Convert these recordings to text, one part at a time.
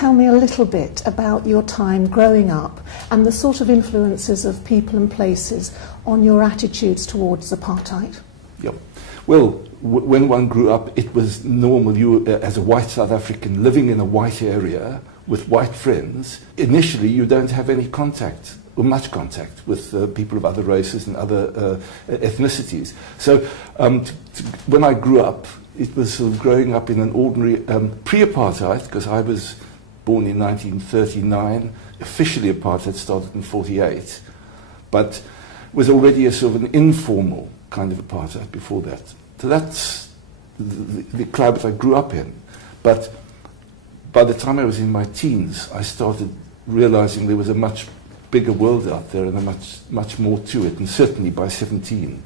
tell me a little bit about your time growing up and the sort of influences of people and places on your attitudes towards apartheid? Yeah. Well, when one grew up, it was normal. You, as a white South African living in a white area with white friends, initially you don't have any contact, or much contact, with people of other races and other ethnicities. So when I grew up, it was sort of growing up in an ordinary pre-apartheid, because I was born in 1939. Officially apartheid started in 1948, but was already a sort of an informal kind of apartheid before that. So that's the climate I grew up in. But by the time I was in my teens, I started realizing there was a much bigger world out there and a much more to it. And certainly by 17,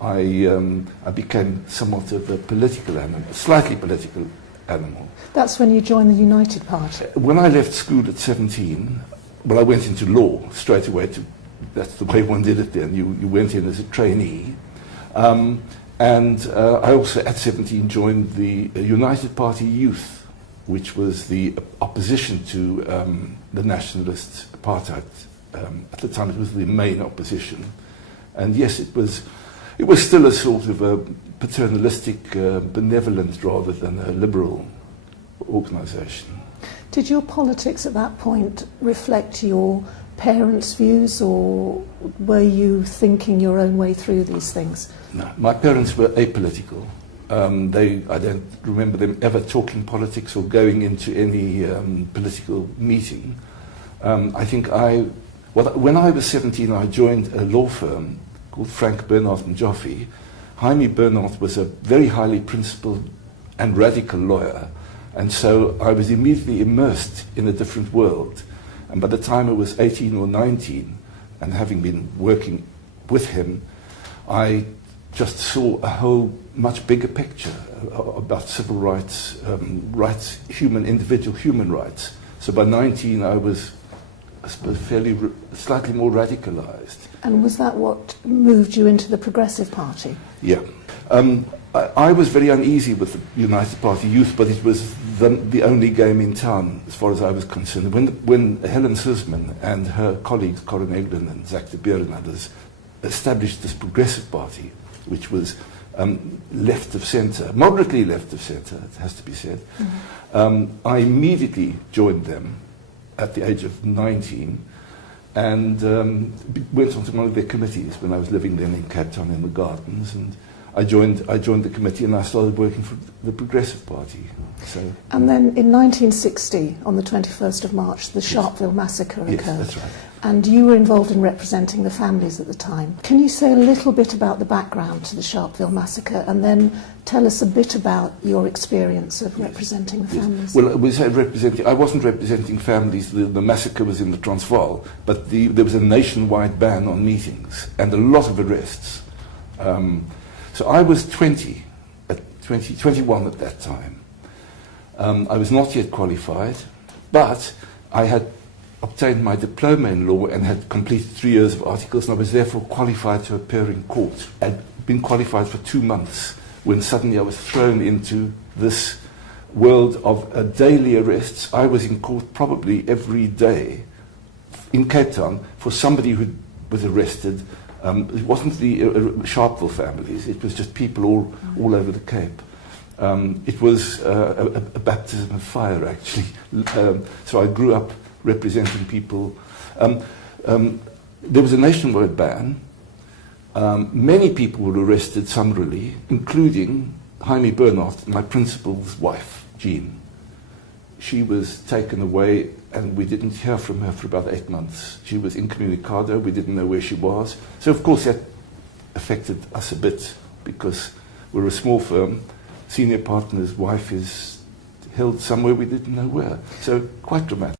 I became somewhat of a political animal, a slightly political animal. That's when you joined the United Party? When I left school at 17, well, I went into law straight away. That's the way one did it then. You went in as a trainee. And I also, at 17, joined the United Party Youth, which was the opposition to the nationalist apartheid. At the time, it was the main opposition. And yes, it was still a sort of a paternalistic, benevolent rather than a liberal organisation. Did your politics at that point reflect your parents' views, or were you thinking your own way through these things? No, my parents were apolitical. I don't remember them ever talking politics or going into any political meeting. I think when I was 17, I joined a law firm called Frank Bernhardt and Joffe. Jaime Bernhardt was a very highly principled and radical lawyer, and so I was immediately immersed in a different world. And by the time I was 18 or 19, and having been working with him, I just saw a whole much bigger picture about civil rights, individual human rights. So by 19, I was, I suppose, slightly more radicalized. And was that what moved you into the Progressive Party? Yeah. I was very uneasy with the United Party Youth, but it was the only game in town as far as I was concerned. When Helen Suzman and her colleagues, Corin Eglin and Zach de Beer and others, established this Progressive Party, which was left of centre, moderately left of centre, it has to be said, I immediately joined them at the age of 19 and went onto one of their committees when I was living then in Cape Town in the Gardens, and I joined the committee and I started working for the Progressive Party. So, and then in 1960, on the 21st of March, the Sharpeville massacre occurred. Yes, that's right. And you were involved in representing the families at the time. Can you say a little bit about the background to the Sharpeville massacre, and then tell us a bit about your experience of representing the families? Well, I wasn't representing families. The massacre was in the Transvaal, but there was a nationwide ban on meetings and a lot of arrests. So I was 21 at that time. I was not yet qualified, but I had obtained my diploma in law and had completed 3 years of articles, and I was therefore qualified to appear in court. I'd been qualified for 2 months when suddenly I was thrown into this world of daily arrests. I was in court probably every day in Cape Town for somebody who was arrested. It wasn't the Sharpeville families, it was just people all over the Cape. It was a baptism of fire, actually. So I grew up representing people. There was a nationwide ban. Many people were arrested summarily, including Jaime Bernhardt, my principal's wife, Jean. She was taken away and we didn't hear from her for about 8 months. She was incommunicado, we didn't know where she was. So of course that affected us a bit because we're a small firm. Senior partner's wife is held somewhere we didn't know where. So quite dramatic.